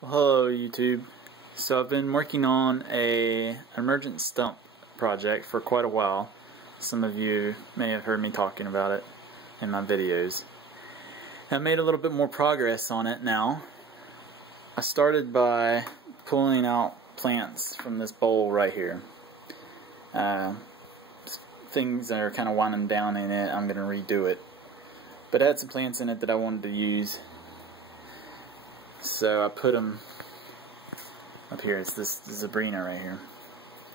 Well, hello YouTube. So I've been working on a Emergent stump project for quite a while. Some of you may have heard me talking about it in my videos. I made a little bit more progress on it now. I started by pulling out plants from this bowl right here. Things that are kind of winding down in it, I'm going to redo it. But I had some plants in it that I wanted to use. So I put them up here. It's this Sabrina right here,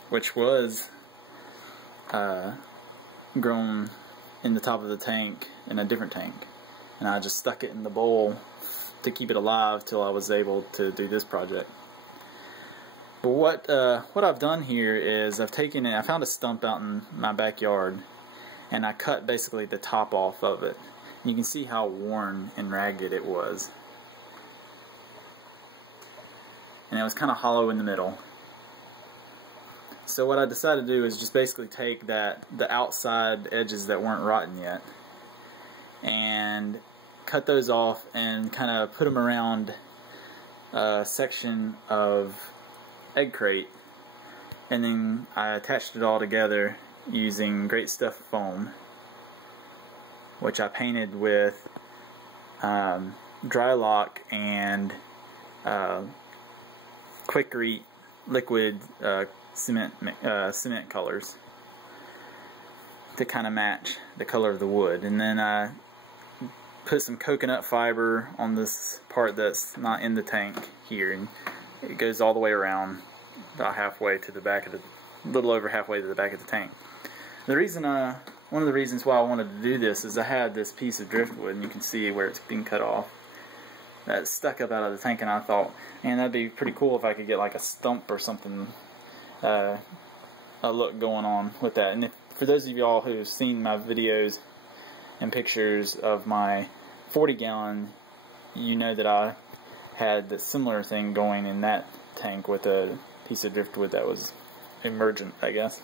which was grown in the top of the tank in a different tank, and I just stuck it in the bowl to keep it alive till I was able to do this project. But what I've done here is I've taken it. I found a stump out in my backyard, and I cut basically the top off of it. And you can see how worn and ragged it was. And it was kind of hollow in the middle. So what I decided to do is just basically take the outside edges that weren't rotten yet and cut those off and kind of put them around a section of egg crate, and then I attached it all together using Great Stuff foam, which I painted with drylok and quikrete liquid cement colors to kind of match the color of the wood. And then I put some coconut fiber on this part that's not in the tank here, and it goes all the way around, about halfway to the back of the, little over halfway to the back of the tank. The reason one of the reasons why I wanted to do this is I had this piece of driftwood, and you can see where it's being cut off, that stuck up out of the tank, and I thought, man, that'd be pretty cool if I could get like a stump or something, a look going on with that. And for those of y'all who've seen my videos and pictures of my 40-gallon, you know that I had the similar thing going in that tank with a piece of driftwood that was Emergent, I guess.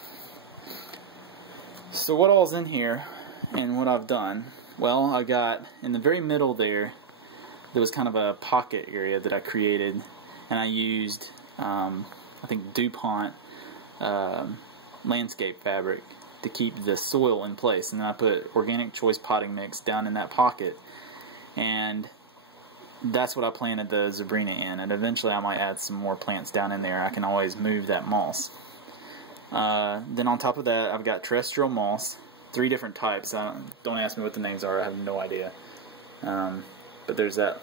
So what all's in here and what I've done? Well, I got in the very middle there was kind of a pocket area that I created, and I used I think DuPont landscape fabric to keep the soil in place, and then I put organic choice potting mix down in that pocket, and that's what I planted the Sabrina in. And eventually I might add some more plants down in there. I can always move that moss. Then on top of that, I've got terrestrial moss, 3 different types. Don't ask me what the names are, I have no idea. But there's that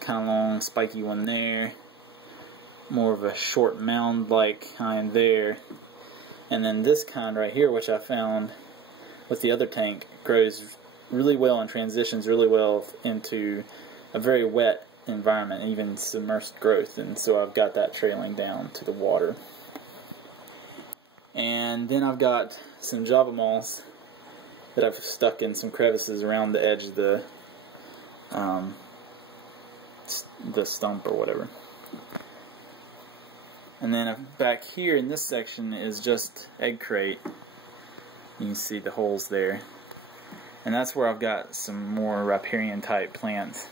kind of long spiky one there, more of a short mound like kind there, and then this kind right here, which I found with the other tank, grows really well and transitions really well into a very wet environment, even submerged growth, and so I've got that trailing down to the water. And then I've got some Java moss that I've stuck in some crevices around the edge of the stump or whatever. And then back here in this section is just egg crate. You can see the holes there. And that's where I've got some more riparian type plants.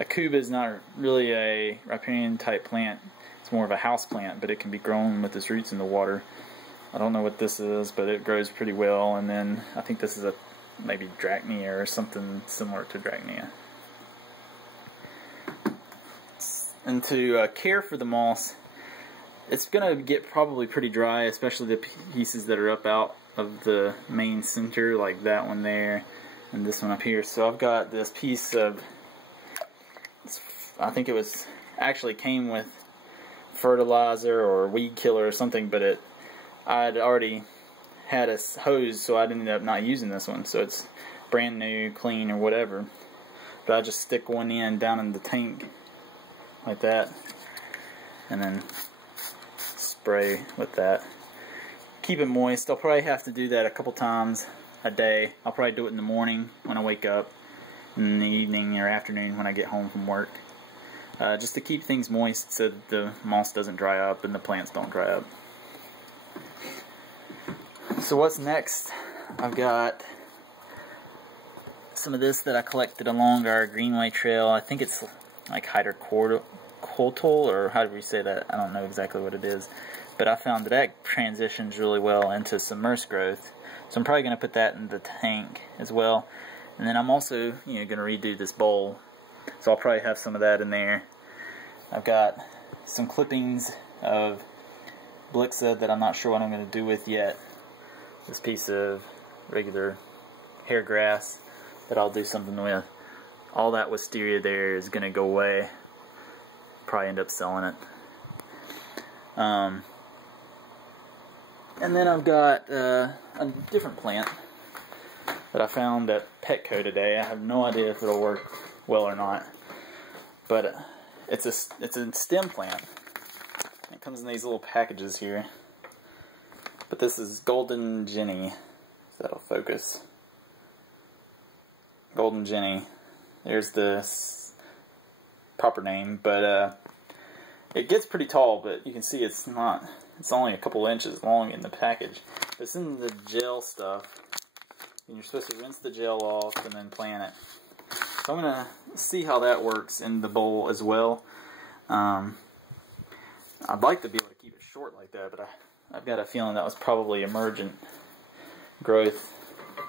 A cube is not really a riparian type plant. It's more of a house plant, but it can be grown with its roots in the water. I don't know what this is, but it grows pretty well. And then I think this is maybe Drachnea or something similar to Drachnea. And to care for the moss, it's going to get probably pretty dry, especially the pieces that are up out of the main center, like that one there and this one up here. So I've got this piece of, I think it was, actually came with fertilizer or weed killer or something, but I'd already had a hose, so I ended up not using this one. So it's brand new, clean, or whatever. But I just stick one in down in the tank like that, and then spray with that. Keep it moist. I'll probably have to do that a couple times a day. I'll probably do it in the morning when I wake up, and in the evening or afternoon when I get home from work, just to keep things moist so that the moss doesn't dry up and the plants don't dry up. So what's next? I've got some of this that I collected along our Greenway Trail. I think it's like quetzalcoatl, or however you say that. I don't know exactly what it is. But I found that transitions really well into submersed growth. So I'm probably going to put that in the tank as well. And then I'm also, going to redo this bowl. So I'll probably have some of that in there. I've got some clippings of Blixa that I'm not sure what I'm going to do with yet. This piece of regular hair grass that I'll do something with. All that wisteria there is going to go away. Probably end up selling it. And then I've got a different plant that I found at Petco today. I have no idea if it'll work well or not, but it's a stem plant. It comes in these little packages here. But this is Golden Jenny. If that'll focus. Golden Jenny. There's the proper name, but it gets pretty tall. But you can see it's not. It's only a couple inches long in the package. It's in the gel stuff, and you're supposed to rinse the gel off and then plant it. So I'm gonna see how that works in the bowl as well. I'd like to be able to keep it short like that, but I've got a feeling that was probably emergent growth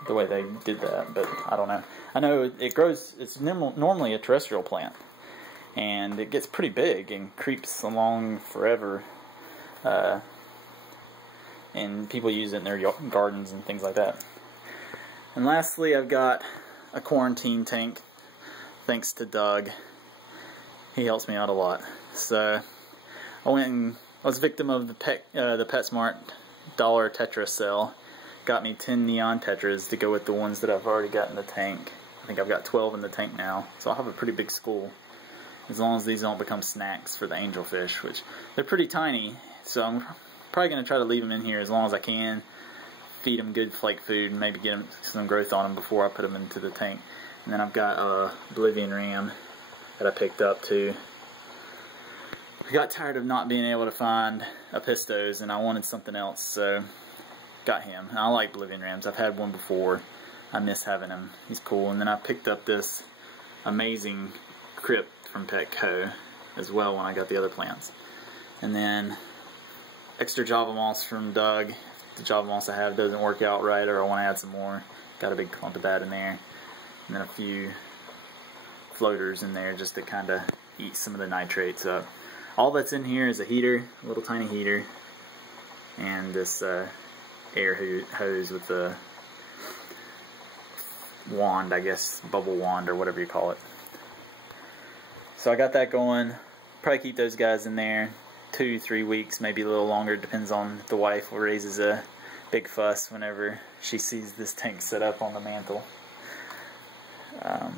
the way they did that, but I don't know. I know it grows. It's normally a terrestrial plant, and it gets pretty big and creeps along forever. And people use it in their gardens and things like that. And lastly, I've got a quarantine tank, thanks to Doug. He helps me out a lot. So I was victim of the PetSmart $1 Tetra sale. Got me 10 neon tetras to go with the ones that I've already got in the tank. I think I've got 12 in the tank now, so I'll have a pretty big school. As long as these don't become snacks for the angelfish, which they're pretty tiny. So I'm probably going to try to leave them in here as long as I can. Feed them good flake food and maybe get some growth on them before I put them into the tank. And then I've got a Bolivian ram that I picked up too. I got tired of not being able to find a pistos and I wanted something else, so got him. And I like Bolivian rams. I've had one before. I miss having him. He's cool. And then I picked up this amazing crypt from Petco as well when I got the other plants. And then extra Java moss from Doug. If the Java moss I have doesn't work out right or I want to add some more, got a big clump of that in there. And then a few floaters in there just to kind of eat some of the nitrates up. All that's in here is a heater, a little tiny heater, and this air hose with the wand, I guess, bubble wand or whatever you call it. So I got that going. Probably keep those guys in there 2-3 weeks, maybe a little longer, depends on if the wife raises a big fuss whenever she sees this tank set up on the mantle. But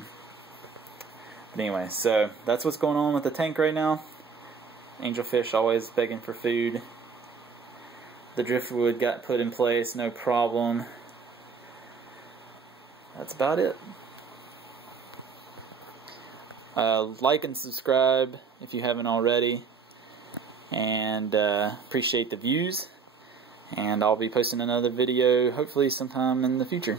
anyway, so that's what's going on with the tank right now. Angelfish always begging for food. The driftwood got put in place, no problem. That's about it. Like and subscribe if you haven't already. And appreciate the views. And I'll be posting another video hopefully sometime in the future.